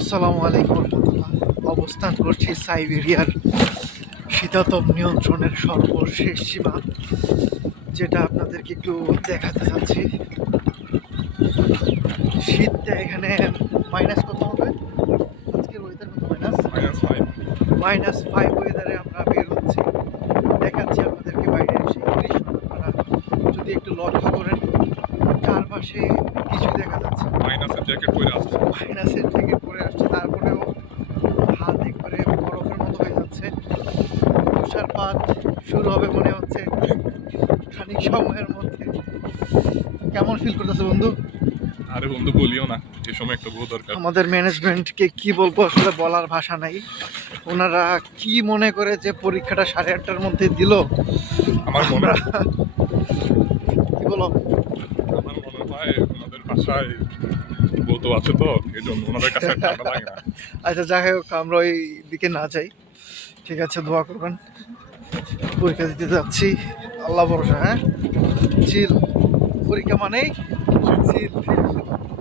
আসসালামু আলাইকুম রহমতুল্লাহ। অবস্থান করছি সাইবেরিয়ার শীতাতপ নিয়ন্ত্রণের সর্বশেষ সীমা, যেটা আপনাদেরকে একটু দেখাতে চাচ্ছি। শীতটা এখানে মাইনাস কত হবে আজকের ওয়েদার? কত? -5 ওয়েদারে আমরা বের হচ্ছি। দেখাচ্ছি আপনাদেরকে বাইরের সেই দৃশ্য। আপনারা যদি একটু লক্ষ্য করেন, চারপাশে কিছু দেখা যাচ্ছে। মাইনাসের জ্যাকেট পরে আসছে। মাইনাসের থেকে পড়ে আসছে, তারপরেও হাত একবারে বরফের মতো হয়ে যাচ্ছে। তুষারপাত শুরু হবে মনে হচ্ছে খানিক সময়ের মধ্যে। কেমন ফিল করতেছে বন্ধু? আরে বন্ধু বলিও না, এই সময় একটা বউ দরকার। আমাদের ম্যানেজমেন্টকে কি বলবো, আসলে বলার ভাষা নাই। ওনারা কি মনে করে যে পরীক্ষাটা 8:30টার মধ্যে দিল? আমার মনে কি বলো? আমার মনে হয় ওনাদের বাসায় বউ তো আছে, তো এই জন্য ওনাদের কাছে আর ঠান্ডা লাগে না। আচ্ছা, যাই হোক, আমরা ওই দিকে না যাই। ঠিক আছে, দোয়া করবেন। পরীক্ষা দিতে যাচ্ছি, আল্লাহ ভরসা। হ্যাঁ, চিল। পরীক্ষা মানেই চিল।